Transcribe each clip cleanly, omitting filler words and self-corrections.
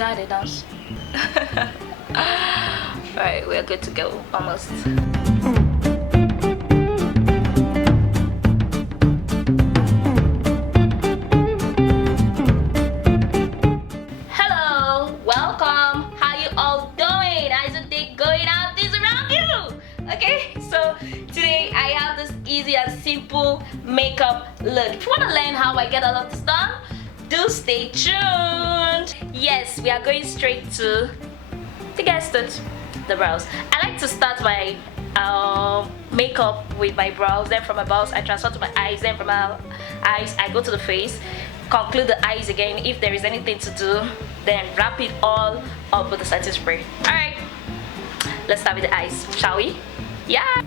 that how they dance? Alright, we're good to go, almost. Hello, welcome. How you all doing? How's the day going out this around you? Okay, so today I have this easy and simple makeup look. If you want to learn how I get all of this done, do stay tuned. Yes, we are going straight to guess it, the brows. I like to start my makeup with my brows, then from my brows I transfer to my eyes, then from my eyes I go to the face, conclude the eyes again. If there is anything to do, then wrap it all up with the setting spray. Alright, let's start with the eyes, shall we? Yeah.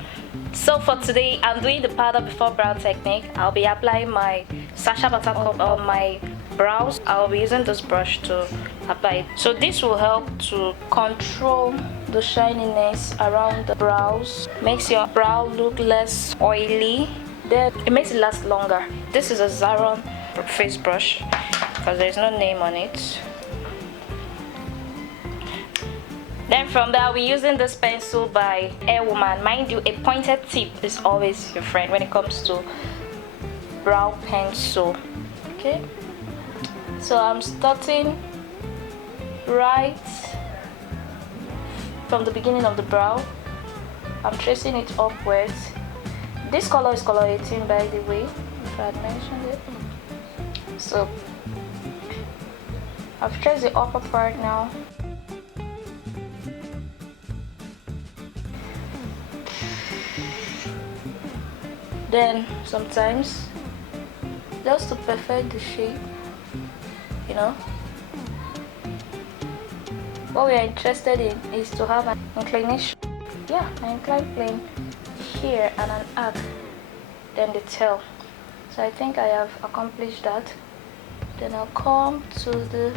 So for today, I'm doing the powder before brow technique. I'll be applying my Sacha Buttercup on my brows. I'll be using this brush to apply it. So this will help to control the shininess around the brows. Makes your brow look less oily. Then it makes it last longer. This is a Saharan face brush because there's no name on it. Then from there, I'll be using this pencil by AIrwoman. Mind you, a pointed tip is always your friend when it comes to brow pencil. Okay, so I'm starting right from the beginning of the brow. I'm tracing it upwards. This color is color 18, by the way, if I had mentioned it. So I've traced the upper part now. Then sometimes, just to perfect the shape, you know, what we are interested in is to have an inclination. Yeah, an inclined plane here and an arc, then the tail. So I think I have accomplished that. Then I'll come to the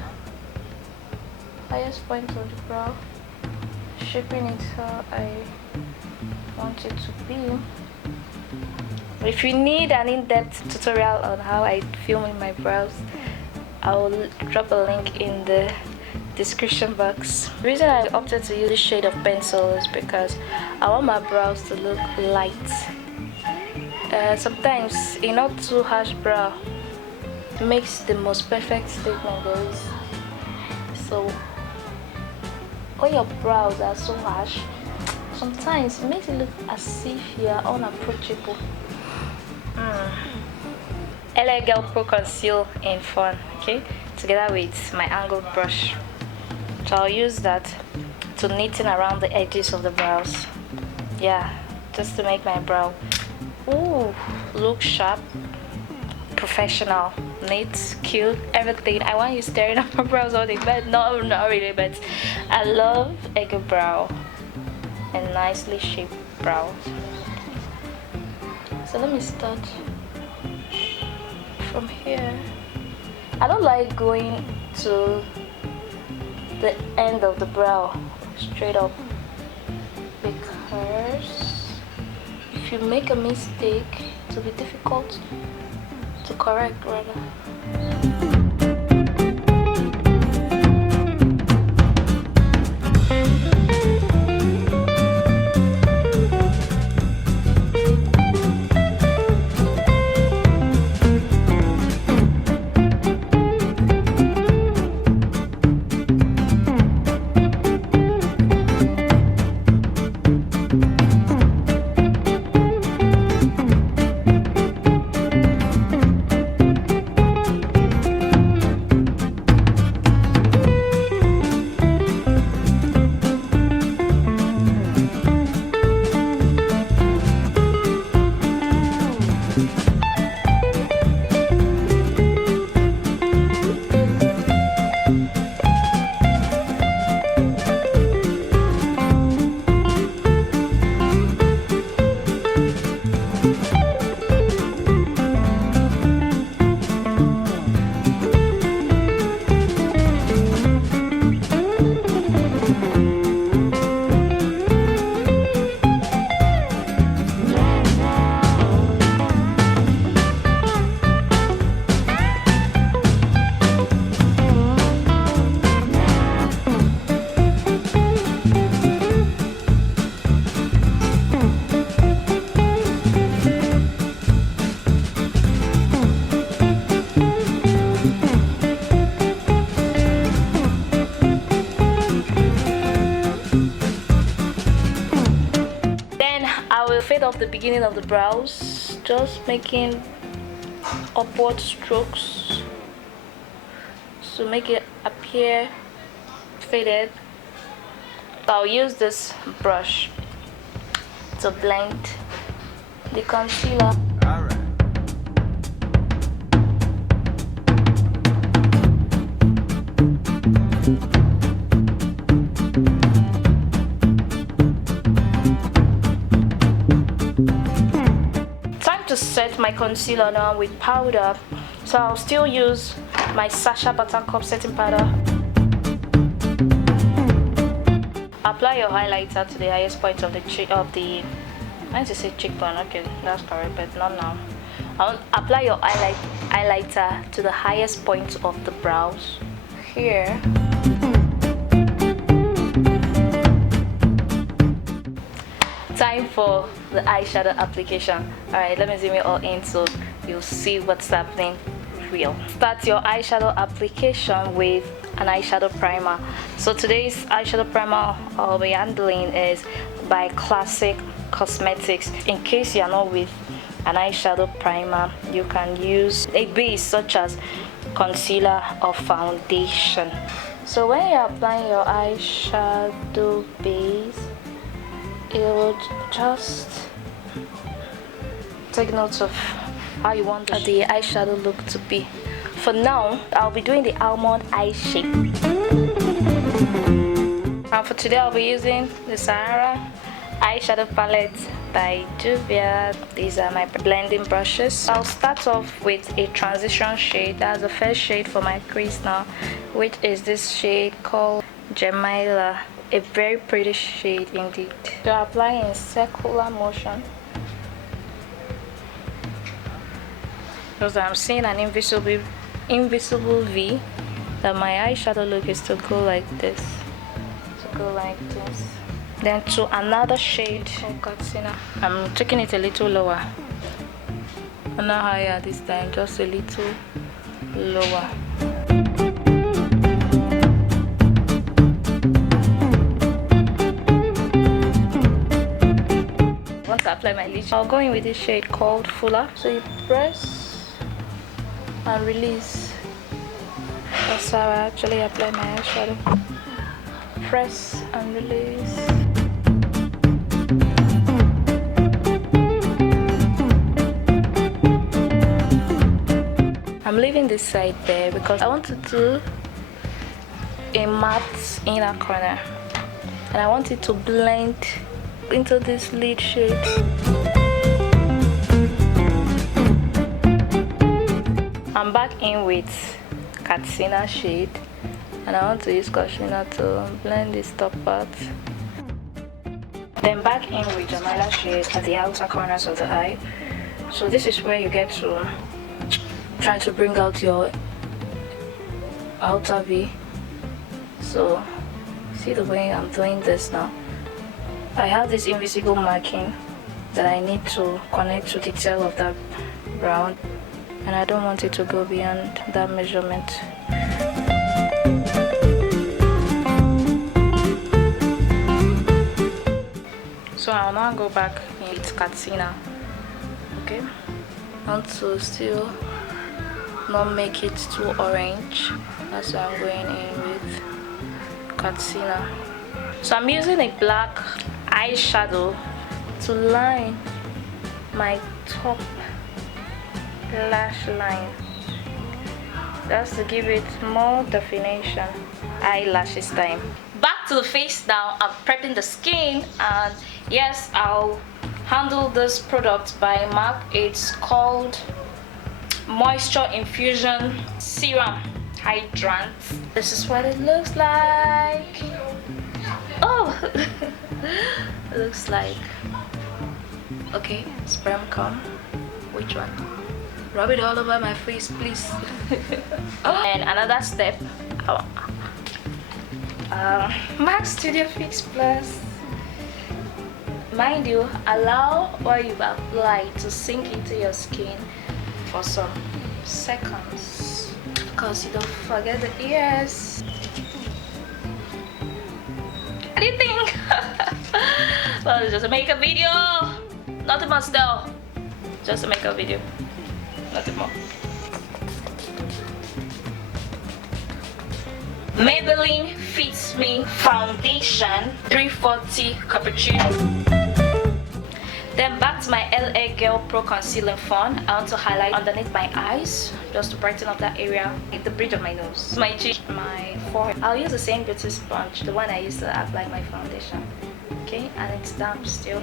highest point of the brow, shaping it how I want it to be. If you need an in-depth tutorial on how I film my brows, I will drop a link in the description box. The reason I opted to use this shade of pencil is because I want my brows to look light. Sometimes a not too harsh brow makes the most perfect statement there is. So when your brows are so harsh, sometimes it makes it look as if you are unapproachable. LA Girl Pro Conceal in Fawn, okay, together with my angled brush. So I'll use that to neaten around the edges of the brows. Yeah, just to make my brow look sharp, professional, neat, cute, everything. I want you staring at my brows all day, but no, not really. But I love a good brow and nicely shaped brows. So let me start from here. I don't like going to the end of the brow straight up, because if you make a mistake, it will be difficult to correct rather. beginning of the brows, just making upward strokes to make it appear faded. I'll use this brush to blend the concealer. To set my concealer now with powder, so I'll still use my Sacha Buttercup setting powder. Apply your highlighter to the highest point of the I meant to say cheekbone, okay, that's correct, but not now. I'll apply your highlighter to the highest point of the brows here. Time for the eyeshadow application. Alright, let me zoom it all in so you'll see what's happening real. Start your eyeshadow application with an eyeshadow primer. So today's eyeshadow primer I'll be handling is by Classic Cosmetics. In case you're not with an eyeshadow primer, you can use a base such as concealer or foundation. So when you're applying your eyeshadow base, it will just take note of how you want the eyeshadow look to be. For now, I'll be doing the almond eye shape. And for today, I'll be using the Saharan eyeshadow palette by Juvia. These are my blending brushes. I'll start off with a transition shade. That's the first shade for my crease now, which is this shade called Jamila. A very pretty shade indeed. So apply in circular motion, because I'm seeing an invisible V, that my eyeshadow look is to go like this, then to another shade called Katsina. I'm taking it a little lower, not higher this time, just a little lower. Once I apply my lid, I'll go in with this shade called Fula. So you press and release. That's how I actually apply my eyeshadow. Press and release. I'm leaving this side there because I want to do a matte inner corner, and I want it to blend into this lid shade. I'm back in with Katsina shade, and I want to use concealer to blend this top part. Then back in with Jamila shade at the outer corners of the eye. So this is where you get to try to bring out your outer V. So see the way I'm doing this now. I have this invisible marking that I need to connect to the tail of that brown, and I don't want it to go beyond that measurement. So I'll now go back with Katsina. Okay, I want to still not make it too orange. That's why I'm going in with Katsina. So I'm using a black eyeshadow to line my top lash line. That's to give it more definition. Eyelashes time. Back to the face now. I'm prepping the skin, and yes, I'll handle this product by MAC. It's called Moisture Infusion Serum Hydrant. This is what it looks like. Oh, it looks like, okay, sperm cum. Which one? Rub it all over my face, please. And another step, MAC Studio Fix Plus. Mind you, allow what you've applied to sink into your skin for some seconds, because you don't forget the ears. What do you think? Well, it's just a makeup video. Nothing more still. Just a makeup video. Nothing more. Maybelline FItMe Foundation 340 Cappuccino. Then back to my LA Girl Pro Concealing Fawn. I want to highlight underneath my eyes, just to brighten up that area, like the bridge of my nose, my cheek, my forehead. I'll use the same beauty sponge, the one I used to apply my foundation. Okay, and it's damp still.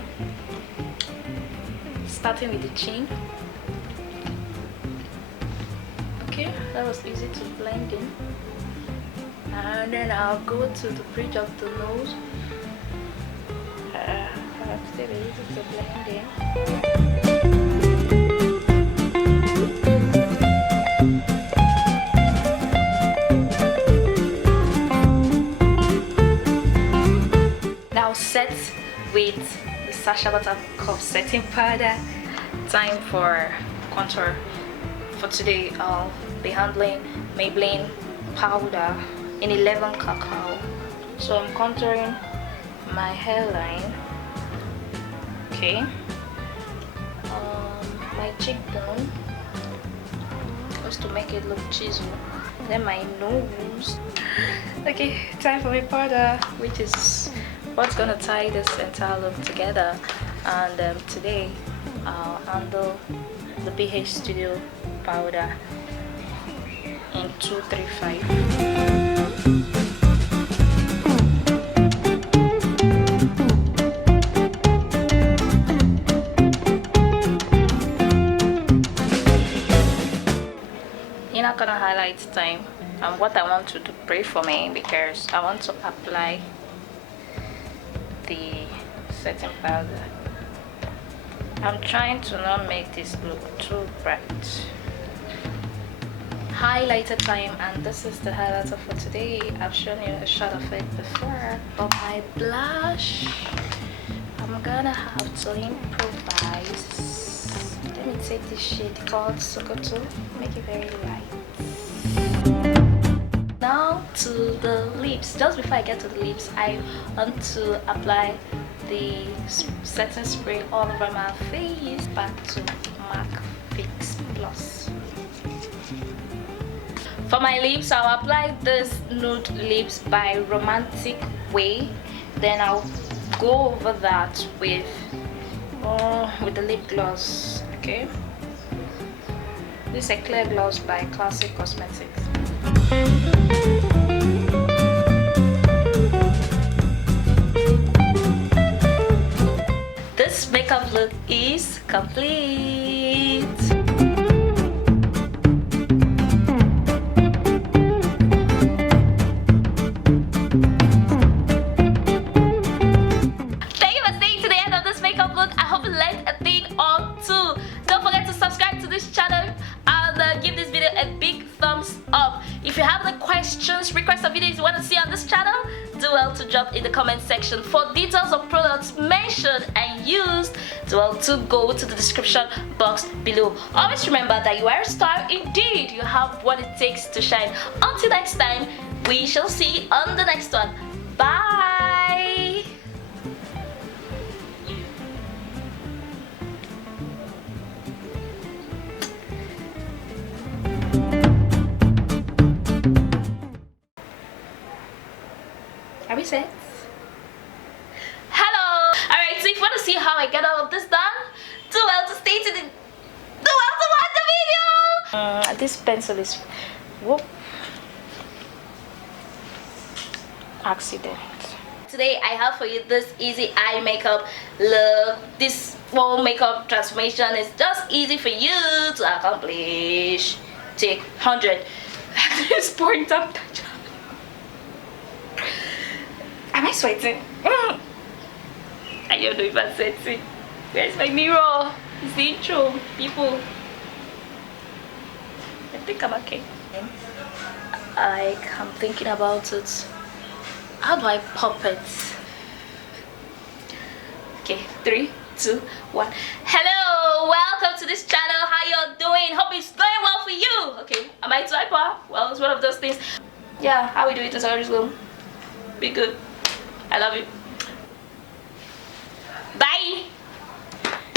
Starting with the chin. Okay, that was easy to blend in. And then I'll go to the bridge of the nose. Still easy to blend in. Now set with the Sacha Buttercup setting powder. Time for contour. For today, I'll be handling Maybelline powder in 11 CaCao. So I'm contouring my hairline. Okay, my cheekbone, just to make it look chiseled. Then my nose. Okay, time for my powder, which is what's gonna tie this entire look together. And today I'll handle the BH Studio powder in 235. Not gonna highlight time, and what I want to do, pray for me, because I want to apply the setting powder. I'm trying to not make this look too bright. Highlighter time, and this is the highlighter for today. I've shown you a shot of it before, but my blush, I'm gonna have to improvise. Let me take this shade called Sokoto, make it very light. Now to the lips. Just before I get to the lips, I want to apply the setting spray all over my face. Back to MAC Fix Plus. For my lips, I'll apply this nude lips by Romantic Way. Then I'll go over that with the lip gloss. Okay, this is a clear gloss by Classic Cosmetics. This makeup look is complete. Thank you for staying to the end of this makeup look. I hope you learned a thing or two. Don't forget to subscribe to this channel and give this video a big thumbs up. If you have any questions, requests, or videos you want to see on this channel, do well to drop in the comment section. For details of products mentioned and used, do well to go to the description box below. Always remember that you are a star indeed. You have what it takes to shine. Until next time, we shall see you on the next one. Bye! Are we set? Hello! Alright, so if you want to see how I get all of this done, do well to stay to the... do well to watch the video! This pencil is... whoop. Accident. Today I have for you this easy eye makeup look. This full makeup transformation is just easy for you to accomplish. Take 100. This point up. Am I sweating? I don't know if I'm sweating. Where's my mirror? It's the intro, people. I think I'm okay. I'm thinking about it. How do I pop it? Okay, 3, 2, 1. Hello, welcome to this channel. How y'all doing? Hope it's going well for you. Okay, am I too hyper? Well, it's one of those things. Yeah, how we do it is always well. Be good. I love you.